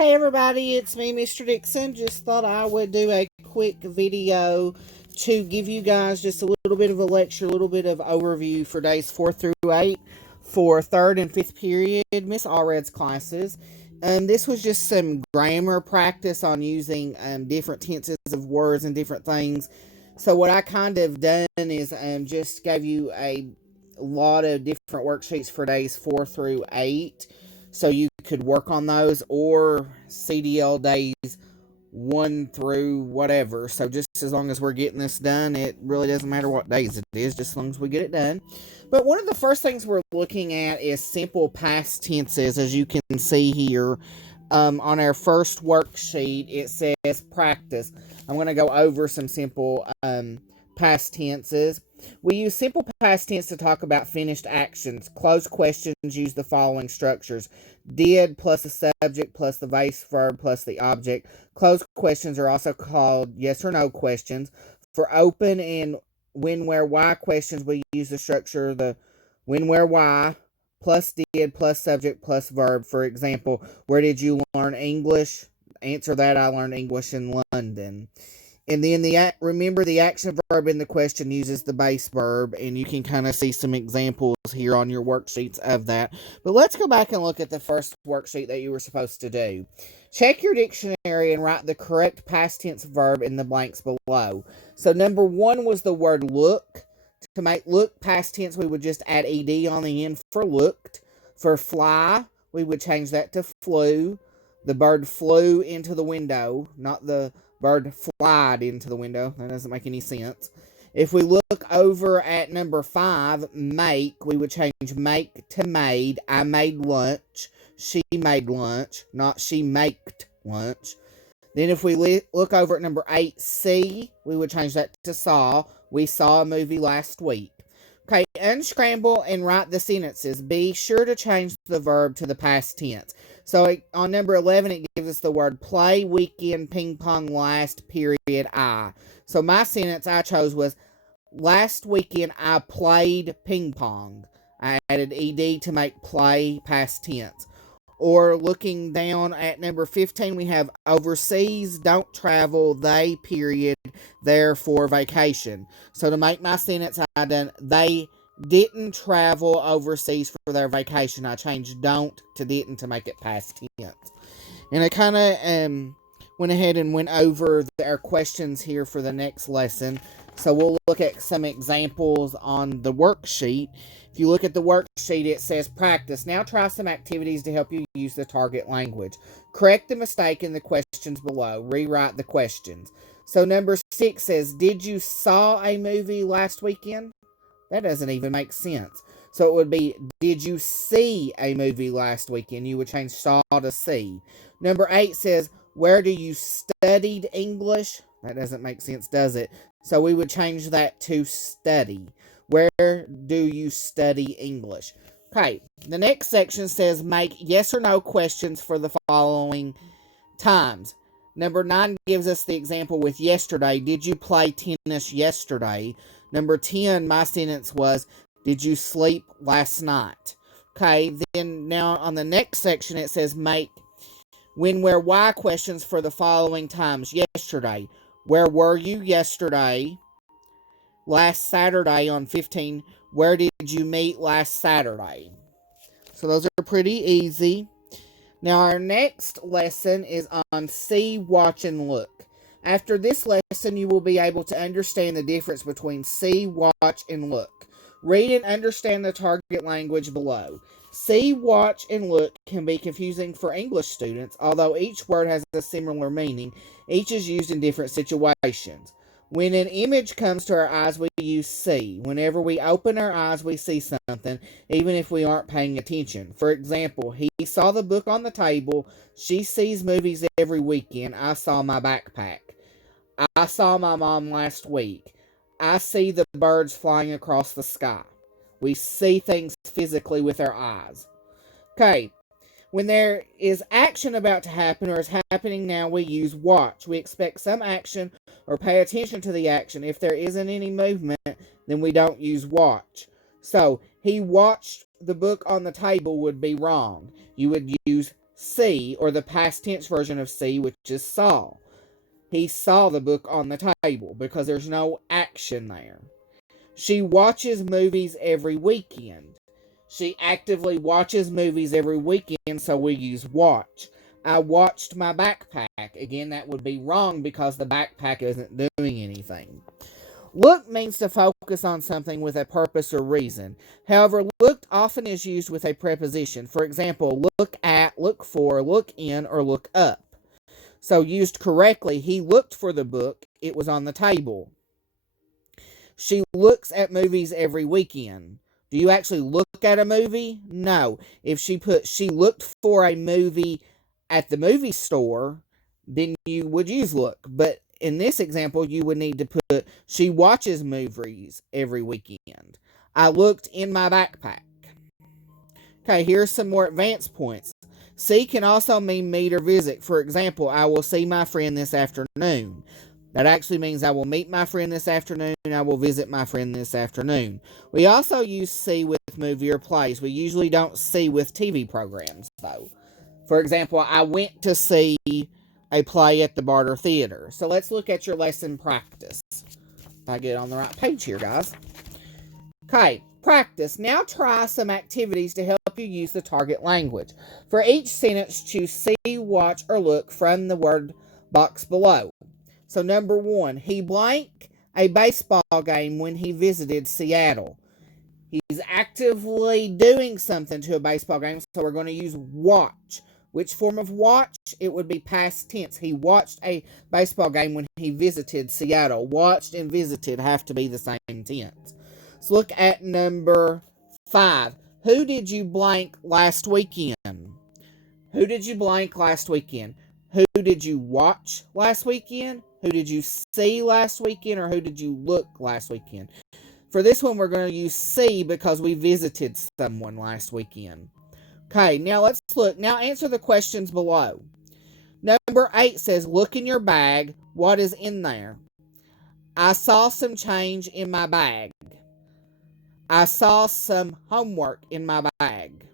Hey everybody, it's me, Mr. Dixon. Just thought I would do a quick video to give you guys just a little bit of a lecture, a little bit of overview for days 4 through 8 for 3rd and 5th period Miss WAlred's classes. This was just some grammar practice on using different tenses of words and different things. So what I kind of done is just gave you a lot of different worksheets for days 4 through 8. So you could work on those, or CDL Days 1 through whatever. So just as long as we're getting this done, it really doesn't matter what days it is, just as long as we get it done. But one of the first things we're looking at is simple past tenses, as you can see here. On our first worksheet, it says practice. I'm going to go over some simple past tenses. We use simple past tense to talk about finished actions. Closed questions use the following structures: did plus the subject plus the base verb plus the object. Closed questions are also called yes or no questions. For open and when, where, why questions, we use the structure the when, where, why plus did plus subject plus verb. For example, where did you learn English? Answer that: I learned English in London. And then remember, the action verb in the question uses the base verb, and you can kind of see some examples here on your worksheets of that. But let's go back and look at the first worksheet that you were supposed to do. Check your dictionary and write the correct past tense verb in the blanks below. So number 1 was the word look. To make look past tense, we would just add ed on the end for looked. For fly, we would change that to flew. The bird flew into the window, not the bird flied into the window. That doesn't make any sense. If we look over at number 5, make, we would change make to made. I made lunch. She made lunch, not she maked lunch. Then if we look over at number 8, see, we would change that to saw. We saw a movie last week. Okay, unscramble and write the sentences. Be sure to change the verb to the past tense. So on number 11, it gives us the word play, weekend, ping pong, last, period, I. So my sentence I chose was, last weekend I played ping pong. I added ed to make play past tense. Or looking down at number 15, we have overseas, don't travel, they, period, there for vacation. So to make my sentence, I done, they didn't travel overseas for their vacation. I changed don't to didn't to make it past tense. And I kind of went ahead and went over our questions here for the next lesson. So we'll look at some examples on the worksheet. If you look at the worksheet, it says practice. Now try some activities to help you use the target language. Correct the mistake in the questions below. Rewrite the questions. So number 6 says, did you saw a movie last weekend? That doesn't even make sense. So it would be, did you see a movie last weekend? You would change saw to see. Number 8 says, where do you studied English? That doesn't make sense, does it? So we would change that to study. Where do you study English? Okay, the next section says make yes or no questions for the following times. Number 9 gives us the example with yesterday. Did you play tennis yesterday? Number 10, my sentence was, did you sleep last night? Okay, then now on the next section it says make when, where, why questions for the following times. Yesterday. Where were you yesterday? Last Saturday on 15. Where did you meet last Saturday? So those are pretty easy. Now our next lesson is on see, watch, and look. After this lesson, you will be able to understand the difference between see, watch, and look. Read and understand the target language below. See, watch, and look can be confusing for English students, although each word has a similar meaning. Each is used in different situations. When an image comes to our eyes, we use see. Whenever we open our eyes, we see something, even if we aren't paying attention. For example, he saw the book on the table. She sees movies every weekend. I saw my backpack. I saw my mom last week. I see the birds flying across the sky. We see things physically with our eyes. Okay, when there is action about to happen or is happening now, we use watch. We expect some action or pay attention to the action. If there isn't any movement, then we don't use watch. So, he watched the book on the table would be wrong. You would use see, or the past tense version of see, which is saw. He saw the book on the table because there's no action there. She watches movies every weekend. She actively watches movies every weekend, so we use watch. I watched my backpack. Again, that would be wrong because the backpack isn't doing anything. Look means to focus on something with a purpose or reason. However, looked often is used with a preposition. For example, look at, look for, look in, or look up. So used correctly, he looked for the book. It was on the table. She looks at movies every weekend. Do you actually look at a movie? No. If she looked for a movie at the movie store, then you would use look. But in this example, you would need to put she watches movies every weekend. I looked in my backpack. Okay, here's some more advanced points. See can also mean meet or visit. For example, I will see my friend this afternoon. That actually means I will meet my friend this afternoon. I will visit my friend this afternoon. We also use see with movie or place. We usually don't see with TV programs, though. For example, I went to see a play at the Barter Theater. So let's look at your lesson practice. If I get on the right page here, guys. Okay, practice. Now try some activities to help you use the target language. For each sentence, choose see, watch, or look from the word box below. So number 1, he blank a baseball game when he visited Seattle. He's actively doing something to a baseball game, so we're going to use watch. Which form of watch? It would be past tense. He watched a baseball game when he visited Seattle. Watched and visited have to be the same tense. Let's look at number 5. Who did you blank last weekend? Who did you blank last weekend? Who did you watch last weekend? Who did you see last weekend? Or who did you look last weekend? For this one, we're going to use see because we visited someone last weekend. Okay, now let's look. Now answer the questions below. Number 8 says, look in your bag. What is in there? I saw some change in my bag. I saw some homework in my bag.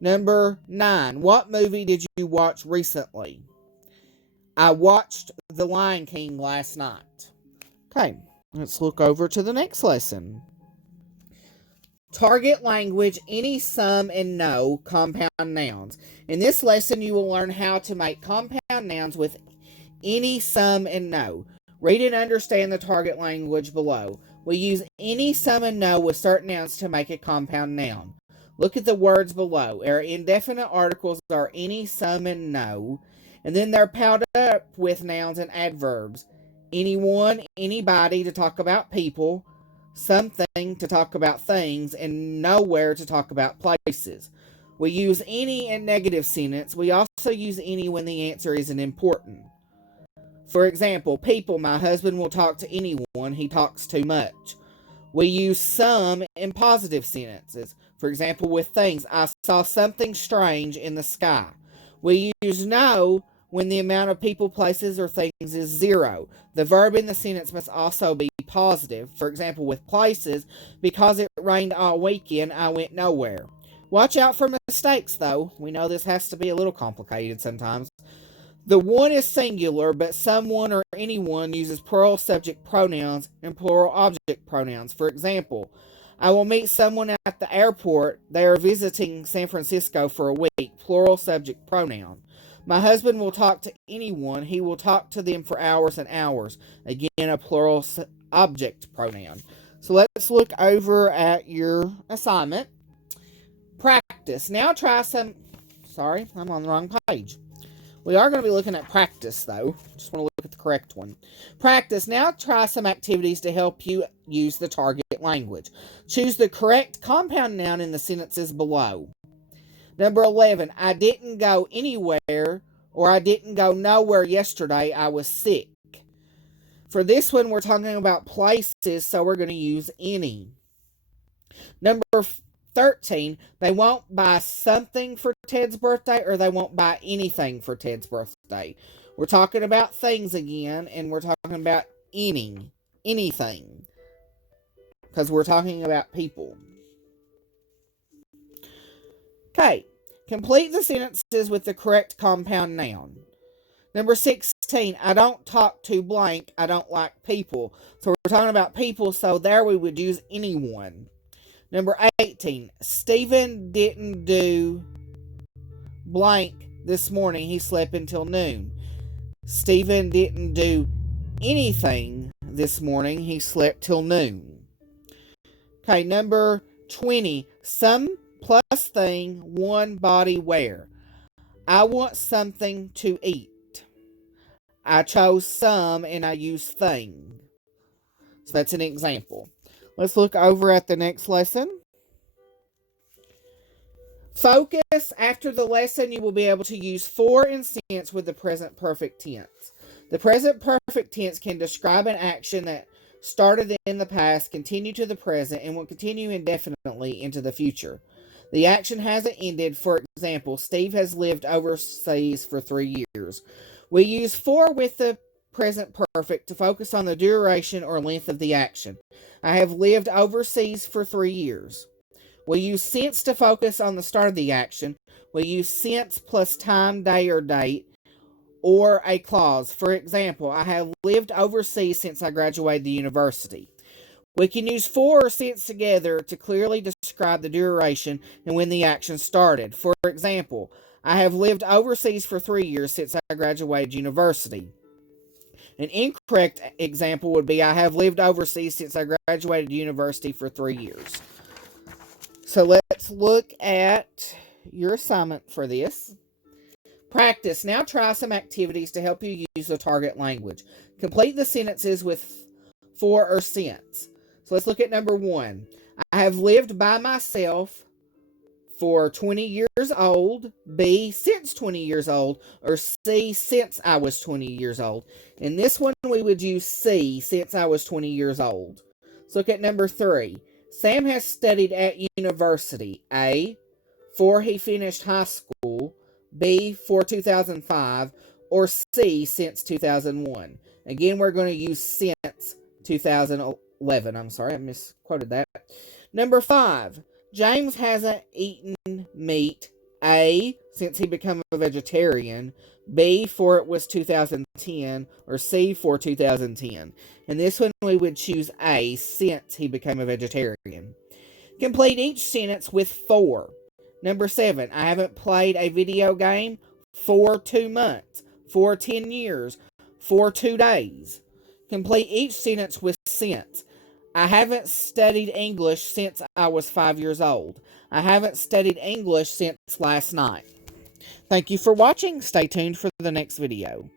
Number 9, what movie did you watch recently? I watched The Lion King last night. Okay, let's look over to the next lesson. Target language, any, some, and no compound nouns. In this lesson, you will learn how to make compound nouns with any, some, and no. Read and understand the target language below. We use any, some, and no with certain nouns to make a compound noun. Look at the words below. Our indefinite articles are any, some, and no. And then they're piled up with nouns and adverbs. Anyone, anybody to talk about people. Something to talk about things, and nowhere to talk about places. We use any in negative sentence. We also use any when the answer isn't important. For example, people, my husband will talk to anyone, he talks too much. We use some in positive sentences. For example, with things, I saw something strange in the sky. We use no when the amount of people, places, or things is 0. The verb in the sentence must also be positive. For example, with places, because it rained all weekend, I went nowhere. Watch out for mistakes, though. We know this has to be a little complicated sometimes. The one is singular, but someone or anyone uses plural subject pronouns and plural object pronouns. For example, I will meet someone at the airport. They are visiting San Francisco for a week. Plural subject pronoun. My husband will talk to anyone. He will talk to them for hours and hours. Again, a plural object pronoun. So let's look over at your assignment. Practice. Now try some... Sorry, I'm on the wrong page. We are going to be looking at practice, though. Just want to look at the correct one. Practice. Now try some activities to help you use the target language. Choose the correct compound noun in the sentences below. Number 11, I didn't go anywhere, or I didn't go nowhere yesterday. I was sick. For this one, we're talking about places, so we're going to use any. Number 13, they won't buy something for Ted's birthday, or they won't buy anything for Ted's birthday. We're talking about things again, and we're talking about anything, because we're talking about people. Okay, Complete the sentences with the correct compound noun. Number 16, I don't talk to blank. I don't like people. So we're talking about people, so there we would use anyone. Number 18, Stephen didn't do blank this morning. He slept until noon. Stephen didn't do anything this morning. He slept till noon. Okay, number 20, some plus thing, one body wear. I want something to eat. I chose some and I used thing. So that's an example. Let's look over at the next lesson. Focus. After the lesson, you will be able to use for and since with the present perfect tense. The present perfect tense can describe an action that started in the past, continue to the present, and will continue indefinitely into the future. The action hasn't ended. For example, Steve has lived overseas for 3 years. We use for with the present perfect to focus on the duration or length of the action. I have lived overseas for 3 years. We use since to focus on the start of the action. We use since plus time, day, or date, or a clause. For example, I have lived overseas since I graduated the university. We can use for or since together to clearly describe the duration and when the action started. For example, I have lived overseas for 3 years since I graduated university. An incorrect example would be I have lived overseas since I graduated university for 3 years. So let's look at your assignment for this. Practice. Now try some activities to help you use the target language. Complete the sentences with for or since. So let's look at number 1. I have lived by myself for 20 years old. B, since 20 years old. Or C, since I was 20 years old. In this one, we would use C, since I was 20 years old. Let's look at number 3. Sam has studied at university. A, for he finished high school. B, for 2005. Or C, since 2001. Again, we're going to use since 2011. I'm sorry, I misquoted that. Number 5. James hasn't eaten meat. A, since he became a vegetarian. B, for it was 2010. Or C, for 2010. And this one we would choose A, since he became a vegetarian. Complete each sentence with for. Number 7. I haven't played a video game for 2 months. For 10 years. For 2 days. Complete each sentence with since. I haven't studied English since I was 5 years old. I haven't studied English since last night. Thank you for watching. Stay tuned for the next video.